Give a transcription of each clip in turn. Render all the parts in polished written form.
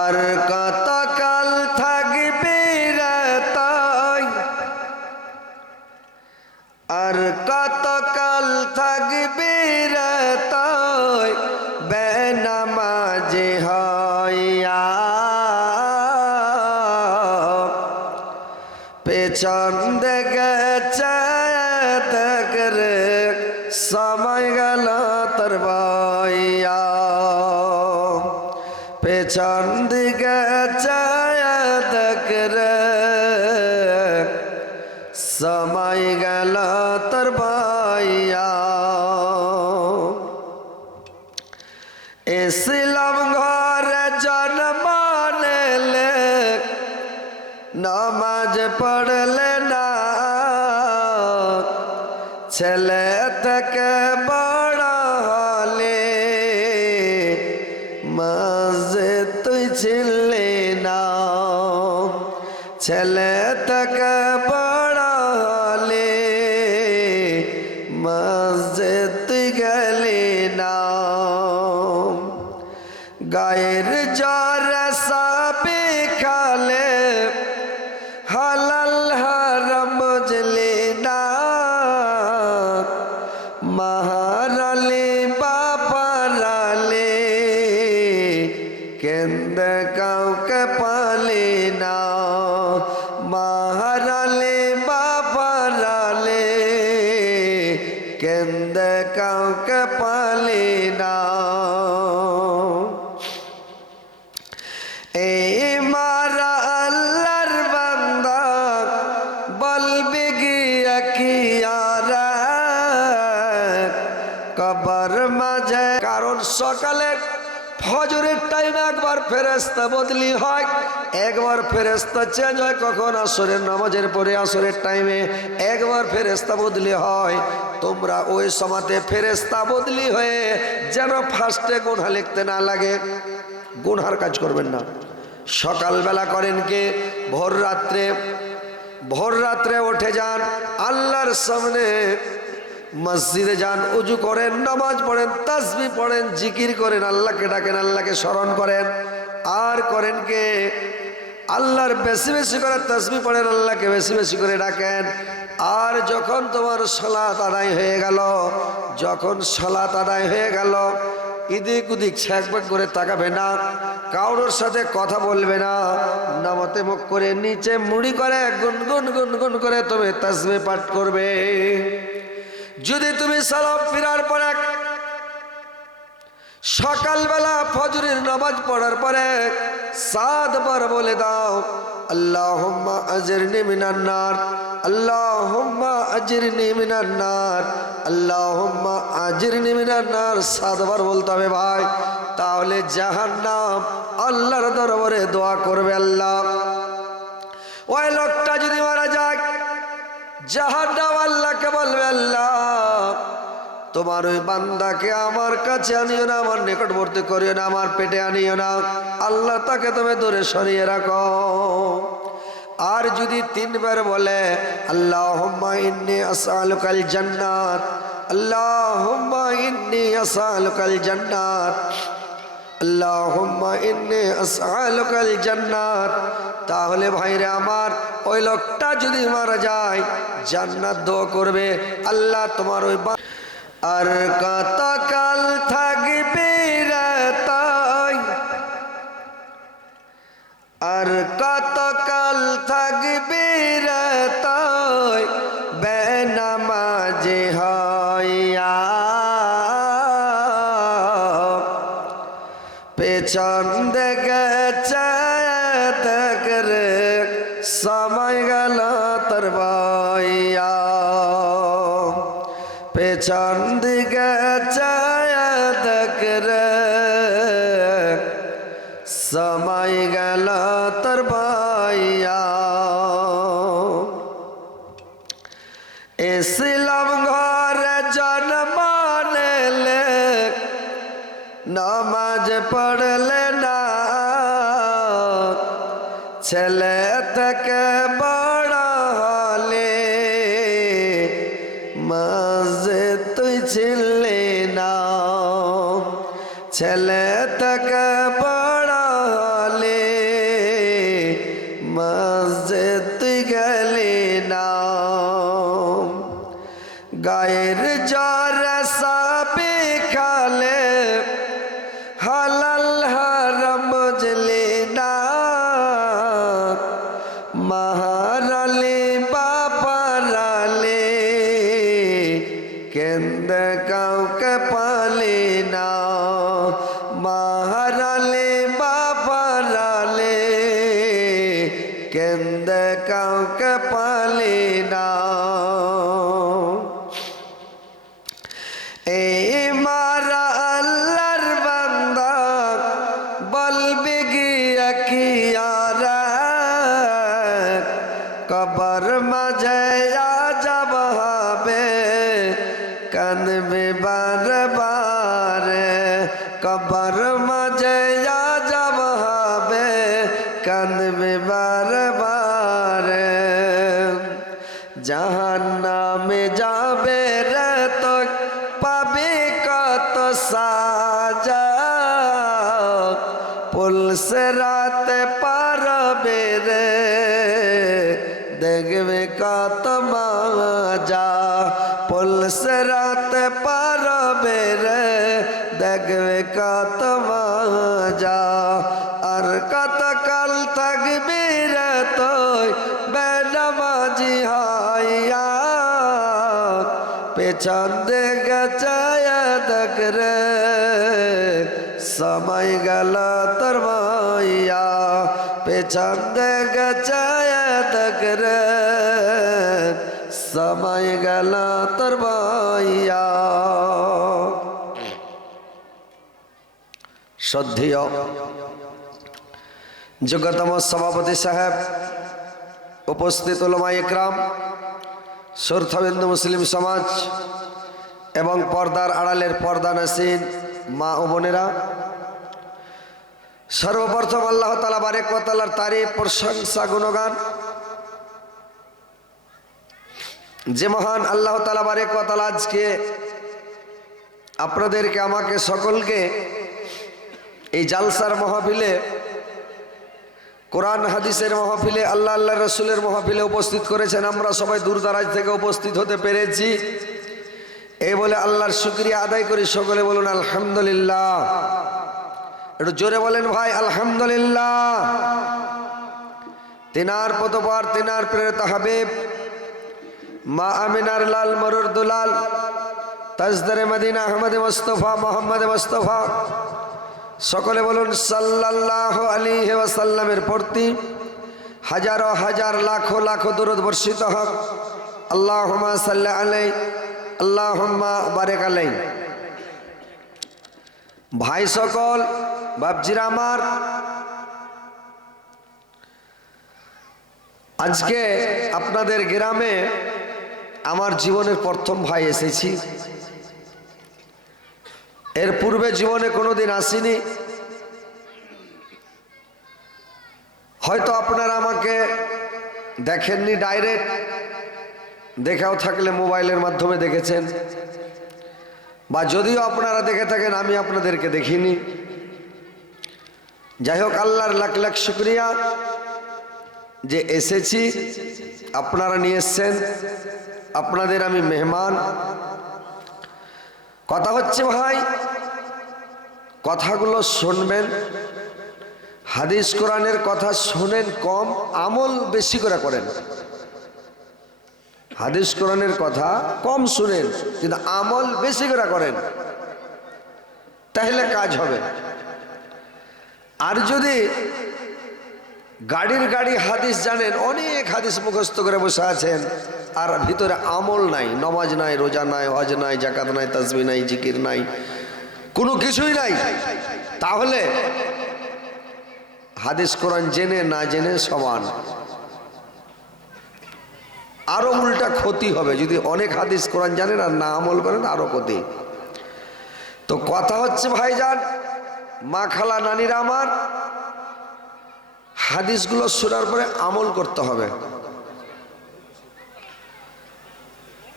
আর কতকাল থাকবি রে তাই, আর কতকাল থাকবি রে তাই বেনামাজি হইয়া। পেছন দিকে চেয়ে দেখ রে সময় গেল তোর বইয়া। পেছন দিকে চেয়ে দেখ রে সময় গেল তোর বইয়া। ইসলাম ঘরে জন্ম নিলে নামাজ পড়লে না, ছেলে থেকে বড় হলে মসজিদ তুই ছিলি না। ছেলে থেকে বড় হলে মসজিদ তুই গেলি না। গায়ের জ্বরে সাপে খালে হালাল হারাম বুঝলি না। মাহারালি বাপারালে কেন্দ্রে কাউকে পালি না। মাহারালি বাপারালে কেন্দ্রে কাউকে পালি না। এই মারা আল্লাহর বান্দা বলবি গিয়া কি আর কবর মাঝে। কারণ সকালে ফজরের টাইমে একবার ফেরেশতা বদলি হয়, একবার ফেরেশতা চেঞ্জ হয়। কখন আসরের নামাজের পরে আসরের টাইমে একবার ফেরেশতা বদলি হয়। তোমরা ওই সময়তে ফেরেশতা বদলি হয়ে যেন ফার্স্টে গুনাহ লিখতে না লাগে, গুনহার কাজ করবেন না। সকালবেলা করেন কে? ভোর রাত্রে উঠে যান, আল্লাহর সামনে মসজিদে যান, উজু করেন, নামাজ পড়েন, তাসবিহ পড়েন, জিকির করেন, আল্লাহকে ডাকেন, আল্লাহকে স্মরণ করেন। আর করেন কে? আল্লাহর বেশি বেশি করে তাসবিহ পড়েন, আল্লাহকে বেশি বেশি করে ডাকেন। আর যখন তোমার সালাত আদায় হয়ে গেল, যখন সালাত আদায় হয়ে গেল, এদিক ওদিক ছ্যাঁকব্যাক করে তাকাবে না, কারোর সাথে কথা বলবে না, নামাতে মুখ করে নিচে মুড়ি করে গুনগুন গুনগুন করে তুমি তাসবিহ পাঠ করবে। যদি তুমি সালাম ফিরার পরে সকালবেলা ফজরের নামাজ পড়ার পরে 7 বার বলে দাও আল্লাহুম্মা আজরনি মিনান নার, আল্লাহুম্মা আজরনি মিনান নার, আল্লাহুম্মা আজরনি মিনান নার 7 বার বলতে হবে ভাই। তাহলে জাহান্নাম আল্লাহর দরবারে দোয়া করবে, আল্লাহ ওই লোকটা যদি মারা যায়, জাহান্নাম আল্লাহকে বলবে আল্লাহ তোমার ওই বান্দাকে আমার কাছে আনিও না, আমার নিকটবর্তী করিও না, আমার পেটে আনিও না, আল্লাহ তাকে তুমি দূরে সরিয়ে রাখো। আর যদি 3 বার বলে আল্লাহুম্মা ইন্নী আসআলুকাল জান্নাত, আল্লাহুম্মা ইন্নী আসআলুকাল জান্নাত, আল্লাহুম্মা ইন্নী আসআলুকাল জান্নাত, তাহলে ভাইরে আমার ওই লোকটা যদি মারা যায় জান্নাত দোয়া করবে, আল্লাহ তোমার ওই। আর কতকাল থাকবি রে তাই, আর কতকাল থাকবি রে তাই বেনামাজি হইয়া। পেছন দিকে চেয়ে দেখ রে সময় গেল তোর বইয়া। পেছন দিকে চেয়ে দেখ রে সময় গেল তোর বইয়া। ইসলাম ঘরে জন্ম নিলে নামাজ পড়লে না, ছেলে থেকে বড় হলে মসজিদ তুই ছিলি না। ছেলে থেকে বড় হলে কেন্দে কাউকে পালি না। এই মারা আল্লাহর বান্দা বলবি গিয়া কি আর কবর মাঝে আজব হবে কাঁদবে বারবার, কবর মাঝে আজব হবে কাঁদবে বারবার। জাহান্নামে যাবে রে তো পাবে কত সাজা, পুলিশ রাতে পারবে রে দেখবে কত মজা, পুলিশ রাতে পারবে রে দেখবে কত মজা। আর কত কাল থাকবি রে তুই বেনামাজি হইয়া, পেছন দিকে চায়া দেখ রে সময় গেল তোর মাইয়া, পেছন দিকে চায়া দেখ রে সময় গেল তোর মাইয়া। শ্রদ্ধেয় যোগ্যতম সভাপতি সাহেব, উপস্থিত উলামা ইকরাম, সুরথাবিন্দু মুসলিম সমাজ এবং পর্দার আড়ালের পর্দানসীন মা ও বোনেরা, সর্বপ্রথম আল্লাহ তাআলা বারেক ওয়া তাআলার তারিফ, প্রশংসা, গুণগান যে মহান আল্লাহ তাআলা বারেক ওয়া তাআলা আজকে আপনাদেরকে আমাকে সকলকে এই জালসার মাহফিলে, কোরআন হাদিসের মাহফিলে, আল্লাহ আল্লাহ রসুলের মাহফিলে উপস্থিত করেছেন। আমরা সবাই দূর দারাজ থেকে উপস্থিত হতে পেরেছি, এই বলে আল্লাহর শুকরিয়া আদায় করি। সকলে বলুন আলহামদুলিল্লাহ। একটু জোরে বলেন ভাই আলহামদুলিল্লাহ। তিনার পতপার, তিনার প্রেরিত হাবিব মা আমিনার লাল মরুর দুলাল তাজদারে মদিনা আহমদ মুস্তফা মোহাম্মদ মুস্তফা, সকলে বলুন সাল্লাল্লাহু আলাইহি ওয়াসাল্লামের প্রতি হাজারো হাজার লাখো লাখো দরুদ বর্ষিত হোক। আল্লাহুম্মা সাল্লি আলাইহি আল্লাহুম্মা বারিক আলাইহি। ভাই সকল, বাপজিরা আমার, আজকে আপনাদের গ্রামে আমার জীবনের প্রথম ভাই এসেছি। এর পূর্বে জীবনে কোনোদিন আসিনি। হয়তো আপনারা আমাকে দেখেননি ডাইরেক্ট, দেখাও থাকলে মোবাইলের মাধ্যমে দেখেছেন, বা যদিও আপনারা দেখে থাকেন আমি আপনাদেরকে দেখিনি। যাই হোক, আল্লাহর লাখ লাখ শুকরিয়া যে এসেছি, আপনারা নিয়ে এসছেন, আপনাদের আমি মেহমান। কথা হচ্ছে ভাই, কথাগুলো শুনবেন, হাদিস কোরআনের কথা শুনেন কম, আমল বেশি করে করেন। হাদিস কোরআনের কথা কম শুনেন কিন্তু আমল বেশি করে করেন, তাহলে কাজ হবে। আর যদি গাড়ির গাড়ি হাদিস জানেন, অনেক হাদিস মুখস্থ করে বসে আছেন, আর ভিতরে আমল নাই, নমাজ নাই, রোজা নাই, হজ নাই, জাকাত নাই, তাসবিহ নাই, জিকির নাই, কোনো কিছুই নাই, তাহলে হাদিস কোরআন জেনে না জেনে সমান। আরো উল্টা ক্ষতি হবে যদি অনেক হাদিস কোরআন জানেন আর না আমল করেন, আরো ক্ষতি। তো কথা হচ্ছে ভাইজান, মা, খালা, নানিরা আমার, হাদিসগুলো শোনার পরে আমল করতে হবে,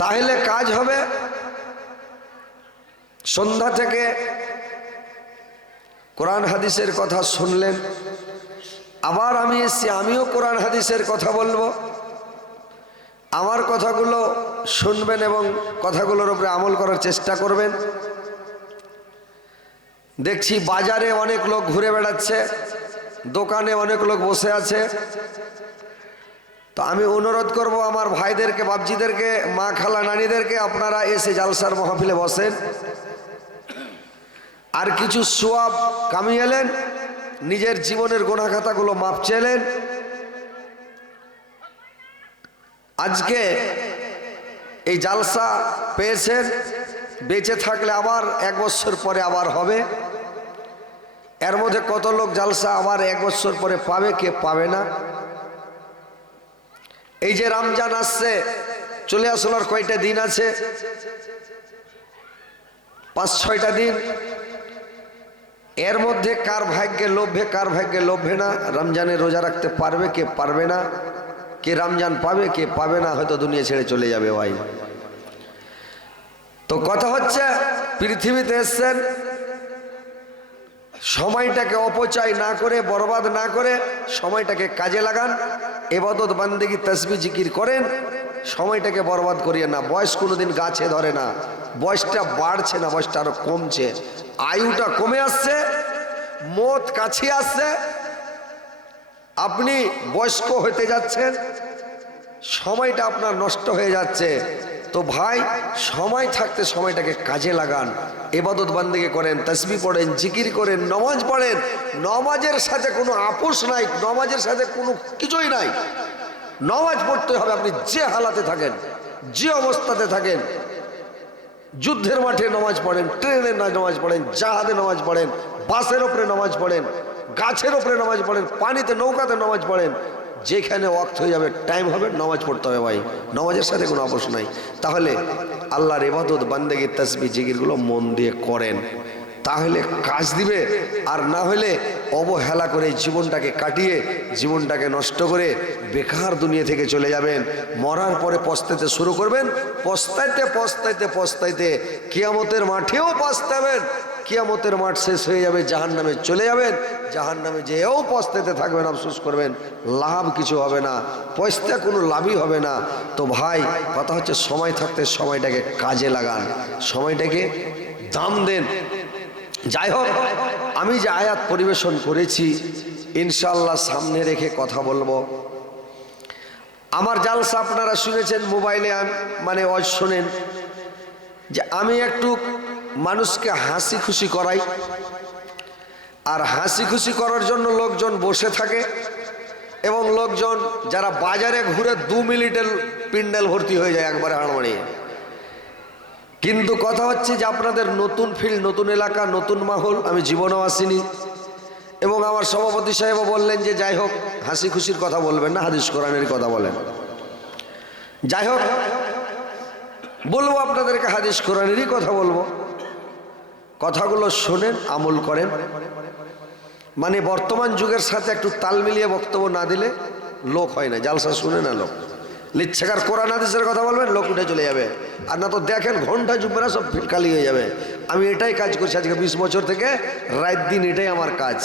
তাহলে কাজ হবে। সন্ধ্যা থেকে কোরআন হাদিসের কথা শুনলেন, আবার আমি এসছি, আমিও কোরআন হাদিসের কথা বলবো। আমার কথাগুলো শুনবেন এবং কথাগুলোর উপরে আমল করার চেষ্টা করবেন। দেখছি বাজারে অনেক লোক ঘুরে বেড়াচ্ছে, দোকানে অনেক লোক বসে আছে। তো আমি অনুরোধ করব আমার ভাইদেরকে, বাপজিদেরকে, মা, খালা, নানিদেরকে, আপনারা এসে জালসার মাহফিলে বসেন, আর কিছু সওয়াব কামিয়ে এলেন, নিজের জীবনের গুনাহ খাতাগুলো মাপ চেলেন, আজকে এই জালসা পেয়েছেন, বেঁচে থাকলে আবার 1 বছর পরে আবার হবে। এর মধ্যে কত লোক জালসা আবার 1 বছর পরে পাবে, কে পাবে না। এই যে রমজান আসছে, চলে আসলো, আর কয়টা দিন আছে? 5-6টা দিন। এর মধ্যে কার ভাগ্যে লোভে, কার ভাগ্যে লোভে না রমজানে রোজা রাখতে পারবে, কে পারবে না, কে রমজান পাবে, কে পাবে না, হয়তো দুনিয়া ছেড়ে চলে যাবে ভাই। তো কথা হচ্ছে, পৃথিবীতে এসছেন, সময়টাকে অপচয় না করে, বরবাদ না করে সময়টাকে কাজে লাগান, ইবাদত বান্দেগি তাসবিহ জিকির করেন, সময়টাকে বরবাদ করিয়ে না। বয়স কোনোদিন গাছে ধরে না, বয়সটা বাড়ছে না, বয়সটা আরো কমছে, আয়ুটা কমে আসছে, মত কাছে আসছে, আপনি বয়স্ক হতে যাচ্ছেন, সময়টা আপনার নষ্ট হয়ে যাচ্ছে। তো ভাই, সময় থাকতে সময়টাকে কাজে লাগান, ইবাদত বান্দেগি করেন, তাসবিহ পড়েন, জিকির করেন, নামাজ পড়েন। নামাজের সাথে কোনো আপোষ নাই, নামাজের সাথে কোনো কিছুই নাই। নামাজ পড়তে হবে, আপনি যে হালাতে থাকেন, যে অবস্থাতে থাকেন। যুদ্ধের মাঠে নামাজ পড়েন, ট্রেনে নামাজ পড়েন, জাহাজে নামাজ পড়েন, বাসের ওপরে নামাজ পড়েন, গাছের ওপরে নামাজ পড়েন, পানিতে নৌকাতে নামাজ পড়েন, যেখানে ওয়াক্ত হয়ে যাবে, টাইম হবে, নামাজ পড়তে হবে ভাই। নামাজের সাথে কোনো আপোষ নাই। তাহলে আল্লাহর ইবাদত বান্দেগি তাসবিহ জিকিরগুলো মন দিয়ে করেন, তাহলে কাজ দিবে। আর না হলে অবহেলা করে জীবনটাকে কাটিয়ে, জীবনটাকে নষ্ট করে বেকার দুনিয়া থেকে চলে যাবেন। মরার পরে পস্তাইতে শুরু করবেন, পস্তাইতে পস্তাইতে পস্তাইতে কিয়ামতের মাঠেও পস্তাবেন। কিয়ামতের মাঠ শেষ হয়ে যাবে, জাহান্নামে চলে যাবেন, জাহান্নামে যেও পস্তাইতে থাকবেন, আফসোস করবেন, লাভ কিছু হবে না, পস্তা কোনো লাভই হবে না। তো ভাই, কথা হচ্ছে, সময় থাকতে সময়টাকে কাজে লাগান, সময়টাকে দাম দেন। যাই হোক, আমি যে আয়াত পরিবেশন করেছি, ইনশাআল্লাহ সামনে রেখে কথা বলবো। আমার জালসা আপনারা শুনেছেন, মোবাইলে মানে ওয়াজ শোনেন, যে আমি একটু মানুষকে হাসি খুশি করাই। আর হাসি খুশি করার জন্য লোকজন বসে থাকে, এবং লোকজন যারা বাজারে ঘুরে 2 মিনিটের পিন্ডেল ভর্তি হয়ে যায় একবারে হাড়মাড়িয়ে। কিন্তু কথা হচ্ছে যে আপনাদের নতুন ফিল্ড, নতুন এলাকা, নতুন মাহল আমি জীবনেও আসিনি। এবং আমার সভাপতি সাহেবও বললেন যে যাই হোক, হাসি খুশির কথা বলবেন না, হাদিস কোরআনের কথা বলেন। যাই হোক, বলবো আপনাদেরকে, হাদিস কোরআনেরই কথা বলবো। কথাগুলো শোনেন, আমল করেন। মানে বর্তমান যুগের সাথে একটু তাল মিলিয়ে বক্তব্য না দিলে লোক হয় না, জালসা শুনে না লোক। লিচ্ছাকার কোরআন হাদিসের কথা বলবেন, লোক উঠে চলে যাবে। আর না তো দেখেন ঘন্টা জুববে না, সব খালি হয়ে যাবে। আমি এটাই কাজ করছি আজকে 20 বছর থেকে, রাত দিন এটাই আমার কাজ।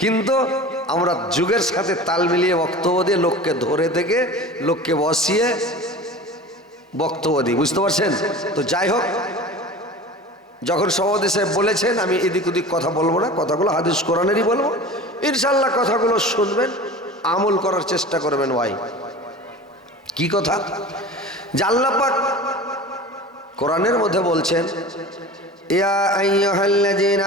কিন্তু আমরা যুগের সাথে তাল মিলিয়ে বক্তব্য দিয়ে লোককে ধরে থেকে লোককে বসিয়ে বক্তব্য দিই, বুঝতে পারছেন? তো যাই হোক, যখন সভাপতি সাহেব বলেছেন, আমি এদিক ওদিক কথা বলবো না, কথাগুলো হাদিস কোরআনেরই বলবো। ইনশাল্লাহ কথাগুলো শুনবেন, আমল করার চেষ্টা করবেন ভাই। কি কথা? যে আল্লাহ পাক কোরআনের মধ্যে বলছেন, ইয়া আইয়ুহাল্লাযীনা